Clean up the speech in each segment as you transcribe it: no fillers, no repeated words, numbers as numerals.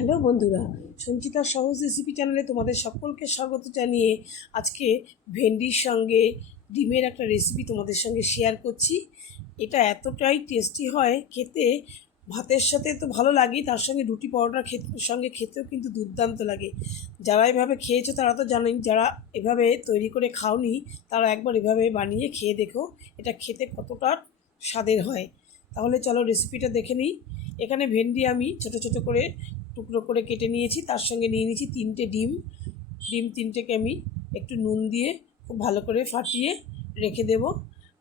Hello বন্ধুরা, সঞ্চিতার সহজ recipe চ্যানেলে তোমাদের সকলকে স্বাগত জানিয়ে আজকে ভেন্ডির সঙ্গে ডিমের একটা রেসিপি তোমাদের সঙ্গে শেয়ার করছি। এটা এতটাই টেস্টি হয় খেতে, ভাতের সাথে তো ভালো লাগে, তার সঙ্গে রুটি পরোটার সঙ্গে খেতেও কিন্তু দুর্দান্ত লাগে। যারা এভাবে খেয়েছো তারা তো জানেন, যারা এভাবে তৈরি করে খাওনি তারা একবার এভাবে বানিয়ে খেয়ে দেখো এটা খেতে কতটা স্বাদের হয়। তাহলে চলো রেসিপিটা দেখে নিই। এখানে ভেন্ডি আমি ছোট ছোট করে টুকরো করে কেটে নিয়েছি, তার সঙ্গে নিয়ে নিয়েছি 3টে ডিম। ডিম 3টেকে আমি একটু নুন দিয়ে খুব ভালো করে ফাটিয়ে রেখে দেব।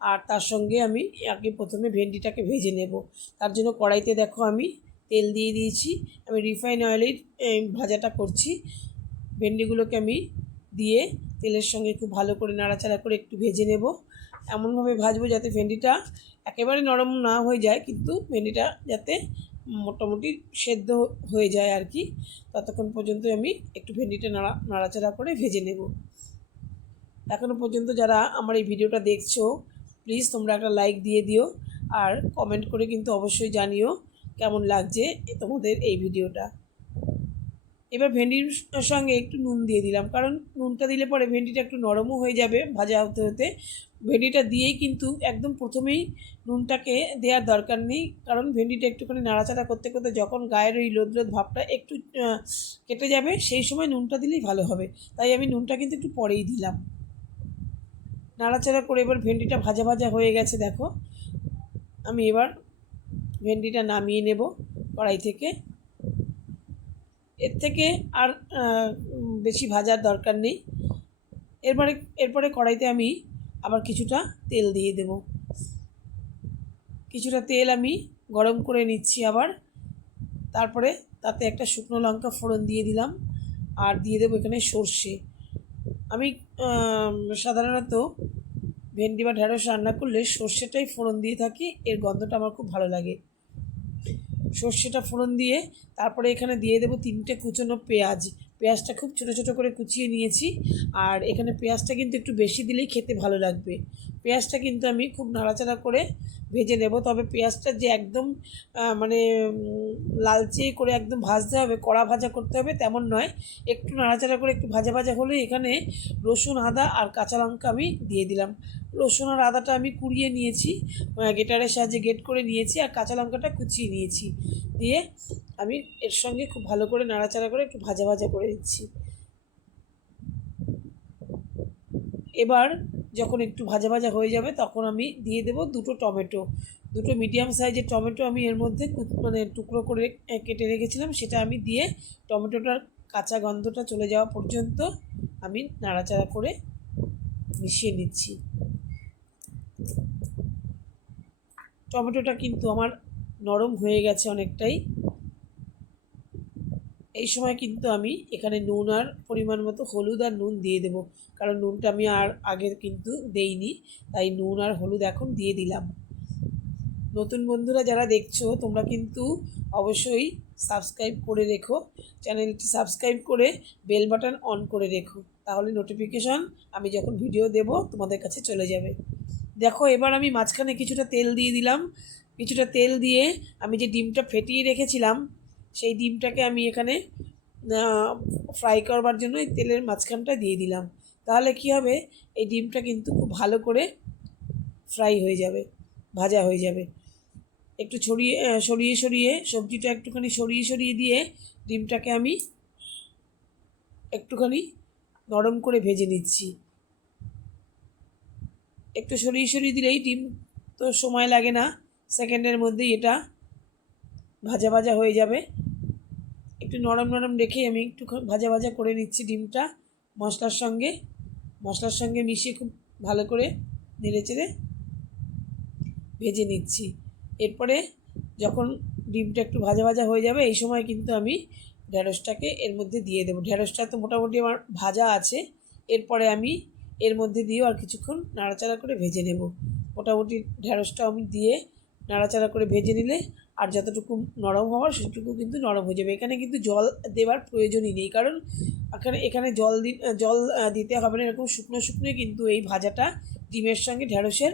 আর তার সঙ্গে আমি আগে প্রথমে ভেন্ডিটাকে ভেজে নেব। তার জন্য কড়াইতে দেখো আমি তেল দিয়ে দিয়েছি। আমি রিফাইন অয়েলের ভাজাটা করছি। ভেন্ডিগুলোকে আমি দিয়ে তেলের সঙ্গে খুব ভালো করে নাড়াচাড়া করে একটু ভেজে নেব। এমনভাবে ভাজবো যাতে ভেন্ডিটা একেবারে নরম না হয়ে যায়, কিন্তু ভেন্ডিটা যাতে মোটামুটি সেদ্ধ হয়ে যায় আর কি। ততক্ষণ পর্যন্ত আমি একটু ভেন্ডিটা নাড়াচাড়া করে ভেজে নেব। এখনও পর্যন্ত যারা আমার এই ভিডিওটা দেখছো, প্লিজ তোমরা একটা লাইক দিয়ে দিও, আর কমেন্ট করে কিন্তু অবশ্যই জানিও কেমন লাগছে তোমাদের এই ভিডিওটা। এবার ভেন্ডির সঙ্গে একটু নুন দিয়ে দিলাম, কারণ নুনটা দিলে পরে ভেন্ডিটা একটু নরমও হয়ে যাবে ভাজা হতে হতে। ভেন্ডিটা দিয়েই কিন্তু একদম প্রথমেই নুনটাকে দেওয়ার দরকার নেই, কারণ ভেন্ডিটা একটুখানি নাড়াচাড়া করতে করতে যখন গায়ের ওই লোদ লোদ ভাবটা একটু কেটে যাবে, সেই সময় নুনটা দিলেই ভালো হবে। তাই আমি নুনটা কিন্তু একটু পরেই দিলাম। নাড়াচাড়া করে এবার ভেন্ডিটা ভাজা ভাজা হয়ে গেছে দেখো। আমি এবার ভেন্ডিটা নামিয়ে নেব কড়াই থেকে। এর থেকে আর বেশি ভাজার দরকার নেই। এরপরে কড়াইতে আমি আবার কিছুটা তেল দিয়ে দেব। কিছুটা তেল আমি গরম করে নিচ্ছি আবার। তারপরে তাতে একটা শুকনো লঙ্কা ফোড়ন দিয়ে দিলাম, আর দিয়ে দেবো এখানে সর্ষে। আমি সাধারণত ভেন্ডি বা ঢেঁড়স রান্না করলে সর্ষেটাই ফোড়ন দিয়ে থাকি, এর গন্ধটা আমার খুব ভালো লাগে। সর্ষেটা ফোড়ন দিয়ে তারপরে এখানে দিয়ে দেবো 3টে কুচনো পেঁয়াজ। পেঁয়াজটা খুব ছোটো ছোটো করে কুচিয়ে নিয়েছি, আর এখানে পেঁয়াজটা কিন্তু একটু বেশি দিলেই খেতে ভালো লাগবে। পেঁয়াজটা কিন্তু আমি খুব নাড়াচাড়া করে ভেজে নেব। তবে পেঁয়াজটা যে একদম লালচে করে একদম ভাজতে হবে, কড়া ভাজা করতে হবে তেমন নয়। একটু নাড়াচাড়া করে একটু ভাজা ভাজা হলে এখানে রসুন, আদা আর কাঁচা লঙ্কা আমি দিয়ে দিলাম। রসুন আর আদাটা আমি কুড়িয়ে নিয়েছি, গ্রেটারের সাহায্যে গ্রেট করে নিয়েছি, আর কাঁচা লঙ্কাটা কুচিয়ে নিয়েছি। দিয়ে আমি এর সঙ্গে খুব ভালো করে নাড়াচাড়া করে একটু ভাজা ভাজা করে দিচ্ছি। এবার যখন একটু ভাজা ভাজা হয়ে যাবে তখন আমি দিয়ে দেব 2টো টমেটো। 2টো মিডিয়াম সাইজের টমেটো আমি এর মধ্যে টুকরো করে কেটে রেখেছিলাম, সেটা আমি দিয়ে টমেটোটার কাঁচা গন্ধটা চলে যাওয়া পর্যন্ত আমি নাড়াচাড়া করে মিশিয়ে নিচ্ছি। টমেটোটা কিন্তু আমার নরম হয়ে গেছে অনেকটাই। এই সময় কিন্তু আমি এখানে নুন আর পরিমাণ মতো হলুদ আর নুন দিয়ে দেব, কারণ নুনটা আমি আর আগে কিন্তু দেইনি, তাই নুন আর হলুদ এখন দিয়ে দিলাম। নতুন বন্ধুরা যারা দেখছো তোমরা কিন্তু অবশ্যই সাবস্ক্রাইব করে রেখো, চ্যানেলটি সাবস্ক্রাইব করে বেল বাটন অন করে রেখো, তাহলে নোটিফিকেশন আমি যখন ভিডিও দেব তোমাদের কাছে চলে যাবে। দেখো এবার আমি মাঝখানে কিছুটা তেল দিয়ে দিলাম। কিছুটা তেল দিয়ে আমি যে ডিমটা ফেটিয়ে রেখেছিলাম সেই ডিমটাকে আমি এখানে ফ্রাই করবার জন্য এই তেলের মাঝখানটা দিয়ে দিলাম। তাহলে কি হবে, এই ডিমটা কিন্তু খুব ভালো করে ফ্রাই হয়ে যাবে, ভাজা হয়ে যাবে। একটু সরিয়ে সরিয়ে সবজিটা একটুখানি সরিয়ে সরিয়ে দিয়ে ডিমটাকে আমি একটুখানি নরম করে ভেজে নিচ্ছি। একটু সরিয়ে সরিয়ে দিলেই ডিম তো সময় লাগে না, সেকেন্ডের মধ্যেই এটা ভাজা ভাজা হয়ে যাবে। একটু নরম নরম রেখে আমি একটু ভাজা ভাজা করে নিচ্ছি ডিমটা মশলার সঙ্গে মিশিয়ে খুব ভালো করে নেড়ে চেড়ে ভেজে নিচ্ছি। এরপরে যখন ডিমটা একটু ভাজা ভাজা হয়ে যাবে এই সময় কিন্তু আমি ঢেঁড়সটাকে এর মধ্যে দিয়ে দেবো। ঢেঁড়সটা তো মোটামুটি আমার ভাজা আছে, এরপরে আমি এর মধ্যে দিয়েও আর কিছুক্ষণ নাড়াচাড়া করে ভেজে নেব। মোটামুটি ঢেঁড়সটা আমি দিয়ে নাড়াচাড়া করে ভেজে নিলে আর যতটুকু নরম হওয়ার সেটুকু কিন্তু নরম হয়ে যাবে। এখানে কিন্তু জল দেওয়ার প্রয়োজনই নেই, কারণ এখানে জল দিতে হবে না। এরকম শুকনো শুকনোই কিন্তু এই ভাজাটা ডিমের সঙ্গে ঢেঁড়সের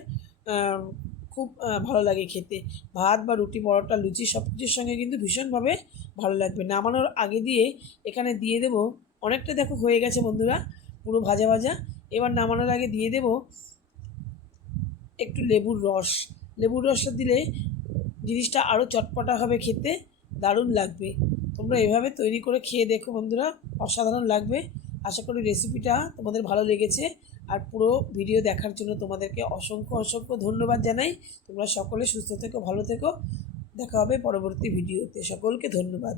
খুব ভালো লাগে খেতে। ভাত বা রুটি, পরোটা, লুচি সব কিছুর সঙ্গে কিন্তু ভীষণভাবে ভালো লাগবে। নামানোর আগে দিয়ে এখানে দিয়ে দেবো, অনেকটা দেখো হয়ে গেছে বন্ধুরা, পুরো ভাজা ভাজা। এবার নামানোর আগে দিয়ে দেবো একটু লেবুর রস। লেবুর রসটা দিলে জিনিসটা আরও চটপটা হবে, খেতে দারুণ লাগবে। তোমরা এভাবে তৈরি করে খেয়ে দেখো বন্ধুরা, অসাধারণ লাগবে। আশা করি রেসিপিটা তোমাদের ভালো লেগেছে। আর পুরো ভিডিও দেখার জন্য তোমাদেরকে অসংখ্য অসংখ্য ধন্যবাদ জানাই। তোমরা সকলে সুস্থ থেকো, ভালো থেকো। দেখা হবে পরবর্তী ভিডিওতে। সকলকে ধন্যবাদ।